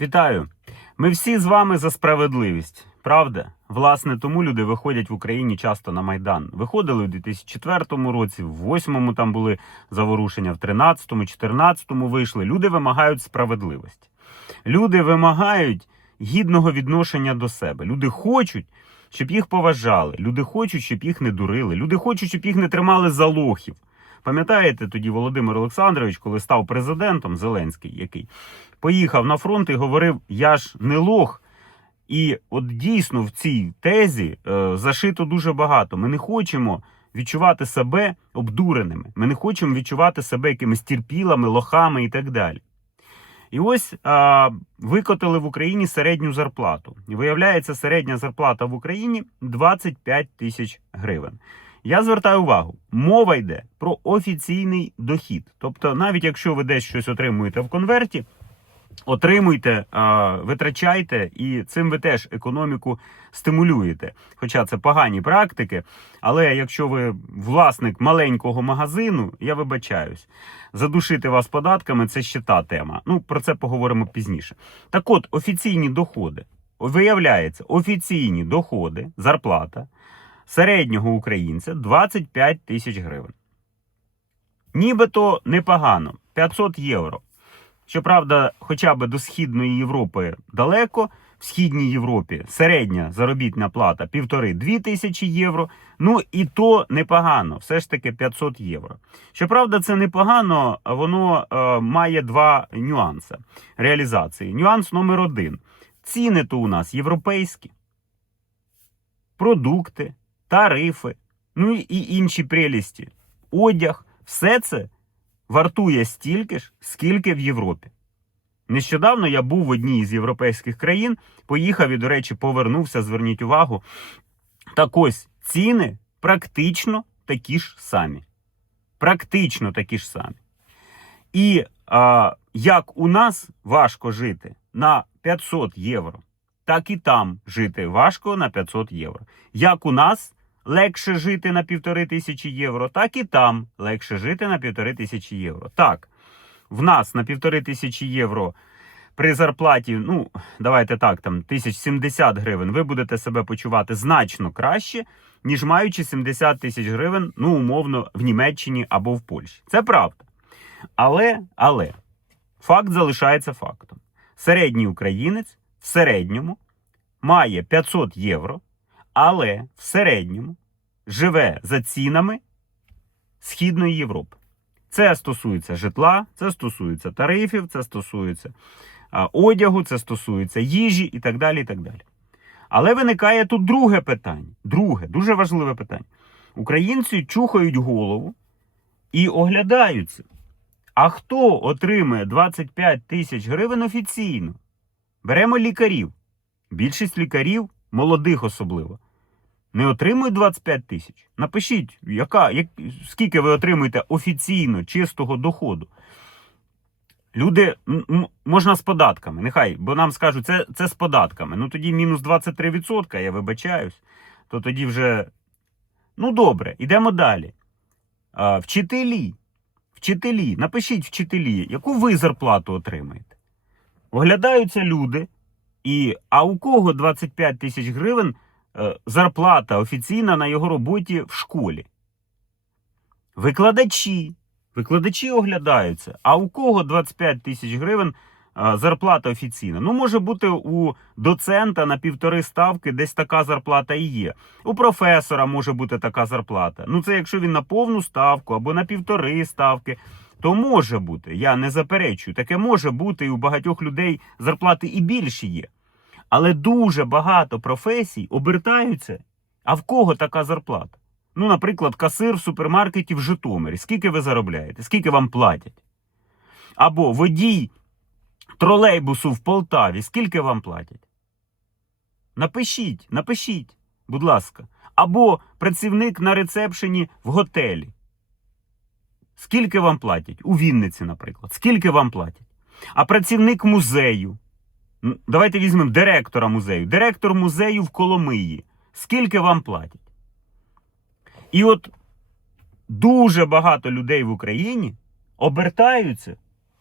Вітаю! Ми всі з вами за справедливість, правда? Власне, тому люди виходять в Україні часто на Майдан. Виходили у 2004 році, в 2008 там були заворушення, в 13-му, 14-му вийшли. Люди вимагають справедливості. Люди вимагають гідного відношення до себе. Люди хочуть, щоб їх поважали. Люди хочуть, щоб їх не дурили. Люди хочуть, щоб їх не тримали за лохів. Пам'ятаєте тоді Володимир Олександрович, коли став президентом Зеленський, який поїхав на фронт і говорив: Я ж не лох. І от дійсно в цій тезі е, зашито дуже багато. Ми не хочемо відчувати себе обдуреними. Ми не хочемо відчувати себе якимись терпілами, лохами і так далі. І ось а, викотили в Україні середню зарплату. І виявляється, середня зарплата в Україні 25 тисяч гривень. Я звертаю увагу, мова йде про офіційний дохід. Тобто, навіть якщо ви десь щось отримуєте в конверті, отримуйте, витрачайте, і цим ви теж економіку стимулюєте. Хоча це погані практики. Але якщо ви власник маленького магазину, я вибачаюсь, задушити вас податками це ще та тема. Ну про це поговоримо пізніше. Так от, офіційні доходи. Виявляється, офіційні доходи, зарплата середнього українця 25 тисяч гривень. Нібито непогано 500 євро. Щоправда, хоча б до Східної Європи далеко, в Східній Європі середня заробітна плата півтори-дві тисячі євро. Ну і то непогано, все ж таки 500 євро. Щоправда, це непогано, воно е, має два нюанси реалізації. Нюанс номер один: ціни то у нас європейські, продукти, тарифи, ну і інші прелісті, одяг, все це вартує стільки ж, скільки в Європі. Нещодавно я був в одній із європейських країн, поїхав і, до речі, повернувся. Зверніть увагу. Так ось ціни практично такі ж самі. Практично такі ж самі. І а, як у нас важко жити на 500 євро, так і там жити важко на 500 євро. Як у нас легше жити на півтори тисячі євро, так і там легше жити на півтори тисячі євро. Так, в нас на півтори тисячі євро при зарплаті, ну, давайте так, там 1070 гривень, ви будете себе почувати значно краще, ніж маючи 70 тисяч гривень, ну, умовно, в Німеччині або в Польщі. Це правда. Але, але, факт залишається фактом. Середній українець в середньому має 500 євро, але в середньому живе за цінами Східної Європи. Це стосується житла, це стосується тарифів, це стосується одягу, це стосується їжі і так далі. і так далі. Але виникає тут друге питання. Друге, дуже важливе питання. Українці чухають голову і оглядаються. А хто отримує 25 тисяч гривень офіційно? Беремо лікарів. Більшість лікарів, молодих особливо, не отримують 25 тисяч. Напишіть, яка, як, скільки ви отримуєте офіційно чистого доходу. Люди можна з податками, нехай, бо нам скажуть, це, це з податками. Ну тоді мінус 23%, я вибачаюсь, то тоді вже. Ну добре, йдемо далі. А, вчителі. Вчителі, напишіть вчителі, яку ви зарплату отримаєте. Оглядаються люди, і, а у кого 25 тисяч гривень зарплата офіційна на його роботі в школі? Викладачі. Викладачі оглядаються. А у кого 25 тисяч гривень е, зарплата офіційна? Ну, може бути, у доцента на півтори ставки десь така зарплата і є. У професора може бути така зарплата. Ну, це якщо він на повну ставку або на півтори ставки. То може бути, я не заперечую, таке може бути, і у багатьох людей зарплати і більші є. Але дуже багато професій обертаються. А в кого така зарплата? Ну, наприклад, касир в супермаркеті в Житомирі. Скільки ви заробляєте? Скільки вам платять? Або водій тролейбусу в Полтаві. Скільки вам платять? Напишіть, напишіть, будь ласка. Або працівник на рецепшені в готелі. Скільки вам платять? У Вінниці, наприклад. Скільки вам платять? А працівник музею. Давайте візьмемо директора музею. Директор музею в Коломиї. Скільки вам платять? І от дуже багато людей в Україні обертаються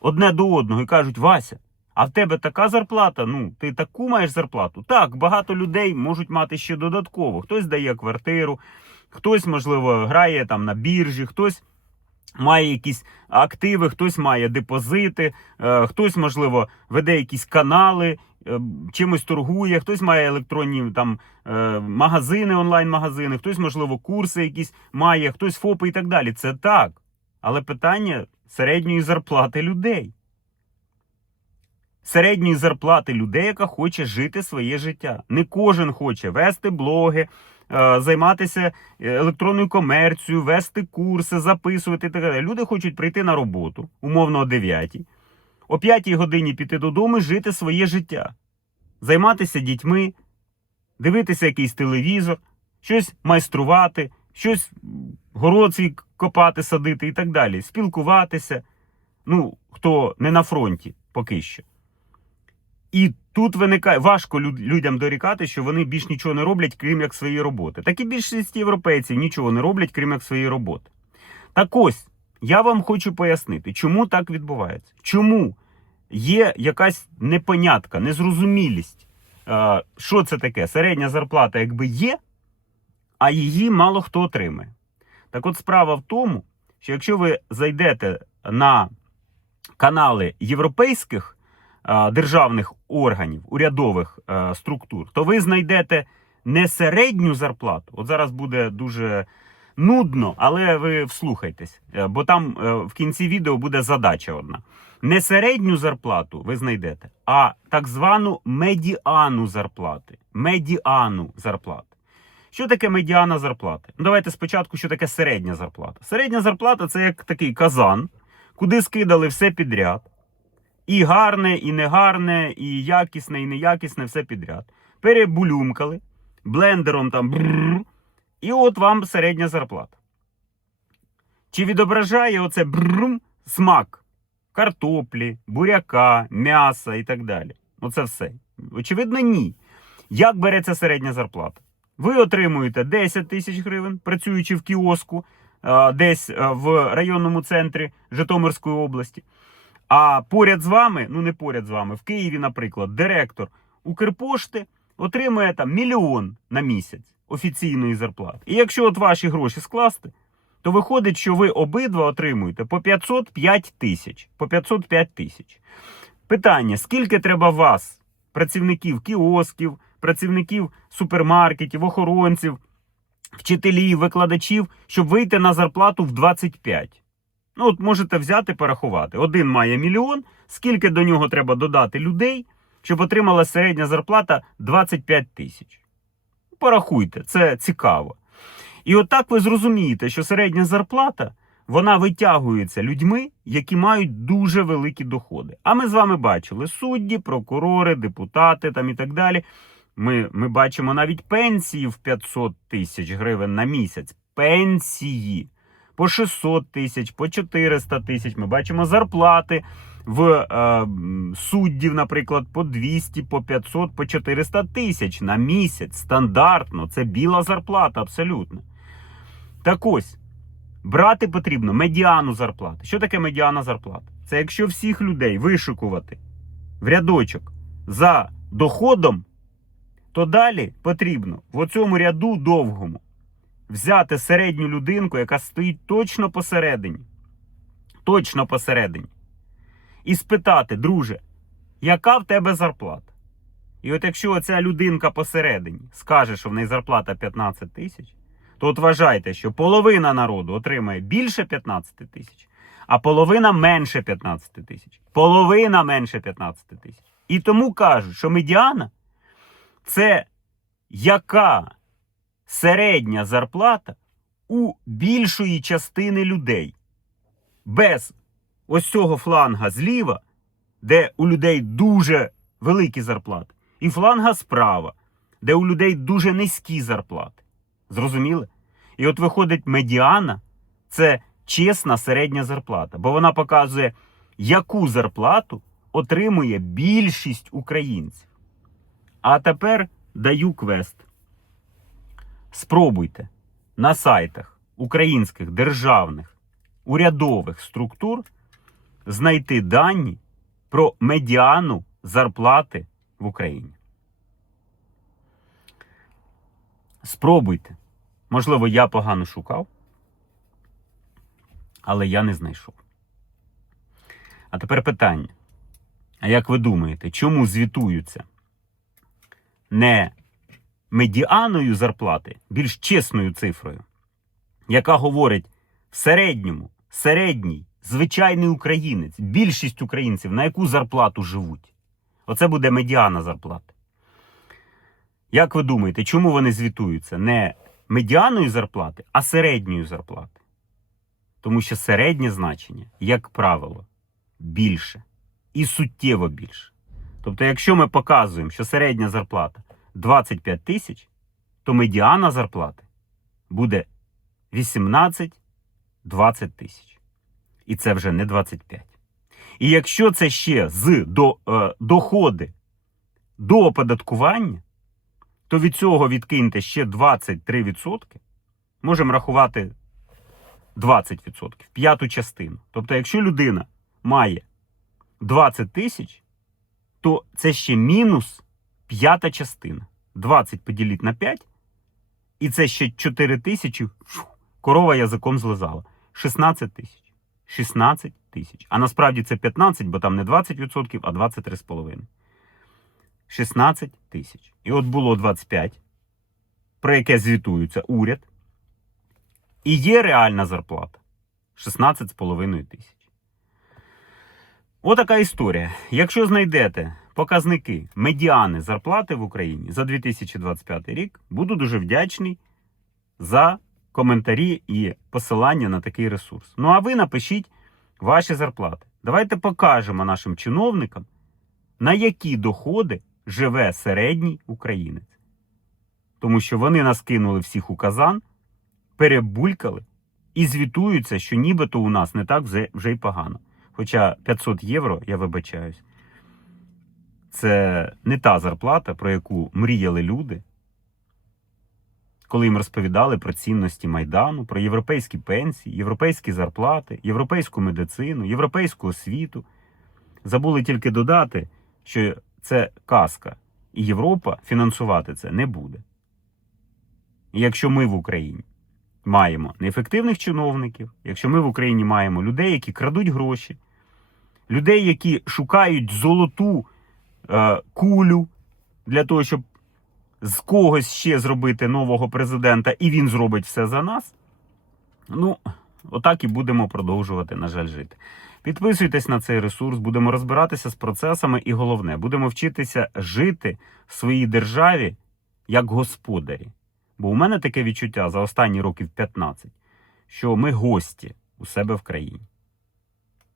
одне до одного і кажуть: Вася, А в тебе така зарплата, ну, ти таку маєш зарплату. Так, багато людей можуть мати ще додатково. Хтось дає квартиру, хтось, можливо, грає там на біржі, хтось має якісь активи, хтось має депозити, е, хтось, можливо, веде якісь канали, е, чимось торгує, хтось має електронні там е, магазини, онлайн-магазини, хтось, можливо, курси якісь має, хтось ФОПи і так далі. Це так. Але питання середньої зарплати людей. Середньої зарплати людей, яка хоче жити своє життя. Не кожен хоче вести блоги, займатися електронною комерцією, вести курси, записувати і так далі. Люди хочуть прийти на роботу, умовно о 9, о 5 годині піти додому і жити своє життя, займатися дітьми, дивитися якийсь телевізор, щось майструвати, щось город свій копати, садити і так далі, спілкуватися. Ну, хто не на фронті поки що. І тут виникає важко людям дорікати, що вони більш нічого не роблять, крім як своєї роботи. Так і більшість європейців нічого не роблять, крім як своєї роботи. Так ось, я вам хочу пояснити, чому так відбувається. Чому є якась непонятка, незрозумілість. Е, Що це таке? Середня зарплата якби є, а її мало хто отримає. Так от справа в тому, що якщо ви зайдете на канали європейських державних органів, урядових е, структур, то ви знайдете не середню зарплату. От зараз буде дуже нудно, але ви вслухайтесь, е, бо там е, в кінці відео буде задача одна. Не середню зарплату ви знайдете, а так звану медіану зарплати. Медіану зарплати. Що таке медіана зарплати? Ну, давайте спочатку, що таке середня зарплата. Середня зарплата це як такий казан, куди скидали все підряд. І гарне, і негарне, і якісне, і неякісне, все підряд. Перебулюмкали, блендером там бррр, і от вам середня зарплата. Чи відображає оце бррм смак картоплі, буряка, м'яса і так далі? Оце все. Очевидно, ні. Як береться середня зарплата? Ви отримуєте 10 тисяч гривень, працюючи в кіоску десь в районному центрі Житомирської області. А поряд з вами, ну не поряд з вами, в Києві, наприклад, директор Укрпошти отримує там мільйон на місяць офіційної зарплати. І якщо от ваші гроші скласти, то виходить, що ви обидва отримуєте по 505 тисяч. По 505 тисяч. Питання: скільки треба вас, працівників кіосків, працівників супермаркетів, охоронців, вчителів, викладачів, щоб вийти на зарплату в 25? Ну, от можете взяти порахувати. Один має мільйон, скільки до нього треба додати людей, щоб отримала середня зарплата 25 тисяч. Порахуйте, це цікаво. І от так ви зрозумієте, що середня зарплата вона витягується людьми, які мають дуже великі доходи. А ми з вами бачили судді, прокурори, депутати там і так далі. Ми, ми бачимо навіть пенсії в 500 тисяч гривень на місяць. Пенсії по 600 тисяч, по 400 тисяч. Ми бачимо зарплати в е, суддів, наприклад, по 200, по 500, по 400 тисяч на місяць. Стандартно. Це біла зарплата абсолютно. Так ось, брати потрібно медіану зарплати. Що таке медіана зарплата? Це якщо всіх людей вишикувати в рядочок за доходом, то далі потрібно в оцьому ряду довгому взяти середню людинку, яка стоїть точно посередині. Точно посередині. І спитати, друже, яка в тебе зарплата? І от якщо оця людинка посередині скаже, що в неї зарплата 15 тисяч, то от вважайте, що половина народу отримає більше 15 тисяч, а половина менше 15 тисяч. Половина менше 15 тисяч. І тому кажуть, що медіана це яка середня зарплата у більшої частини людей. Без ось цього фланга зліва, де у людей дуже великі зарплати, і фланга справа, де у людей дуже низькі зарплати. Зрозуміли? І от виходить медіана це чесна середня зарплата, бо вона показує, яку зарплату отримує більшість українців. А тепер даю квест. Спробуйте на сайтах українських державних урядових структур знайти дані про медіану зарплати в Україні. Спробуйте. Можливо, я погано шукав, але я не знайшов. А тепер питання. А як ви думаєте, чому звітуються не медіаною зарплати, більш чесною цифрою, яка говорить в середньому, середній, звичайний українець, більшість українців на яку зарплату живуть? Оце буде медіана зарплати. Як ви думаєте, чому вони звітуються не медіаною зарплати, а середньою зарплати? Тому що середнє значення, як правило, більше і суттєво більше. Тобто, якщо ми показуємо, що середня зарплата 25 тисяч, то медіана зарплати буде 18-20 тисяч. І це вже не 25. І якщо це ще з до, е, доходи до оподаткування, то від цього відкиньте ще 23%, можемо рахувати 20%, п'яту частину. Тобто, якщо людина має 20 тисяч, то це ще мінус п'ята частина. 20 поділіть на 5, і це ще 4 тисячі. Корова язиком злизала. 16 тисяч. 16 тисяч. А насправді це 15, бо там не 20%, а 23,5. 16 тисяч. І от було 25, про яке звітується уряд. І є реальна зарплата 16,5 тисяч. Отака історія. Якщо знайдете показники медіани зарплати в Україні за 2025 рік, буду дуже вдячний за коментарі і посилання на такий ресурс. Ну а ви напишіть ваші зарплати. Давайте покажемо нашим чиновникам, на які доходи живе середній українець. Тому що вони нас кинули всіх у казан, перебулькали і звітуються, що нібито у нас не так вже, й погано. Хоча 500 євро, я вибачаюсь, це не та зарплата, про яку мріяли люди, коли їм розповідали про цінності Майдану, про європейські пенсії, європейські зарплати, європейську медицину, європейську освіту. Забули тільки додати, що це казка, і Європа фінансувати це не буде. Якщо ми в Україні маємо неефективних чиновників, якщо ми в Україні маємо людей, які крадуть гроші, людей, які шукають золоту кулю для того, щоб з когось ще зробити нового президента, і він зробить все за нас. Ну, отак і будемо продовжувати, на жаль, жити. Підписуйтесь на цей ресурс, будемо розбиратися з процесами, і головне, будемо вчитися жити в своїй державі як господарі. Бо у мене таке відчуття за останні років 15, що ми гості у себе в країні.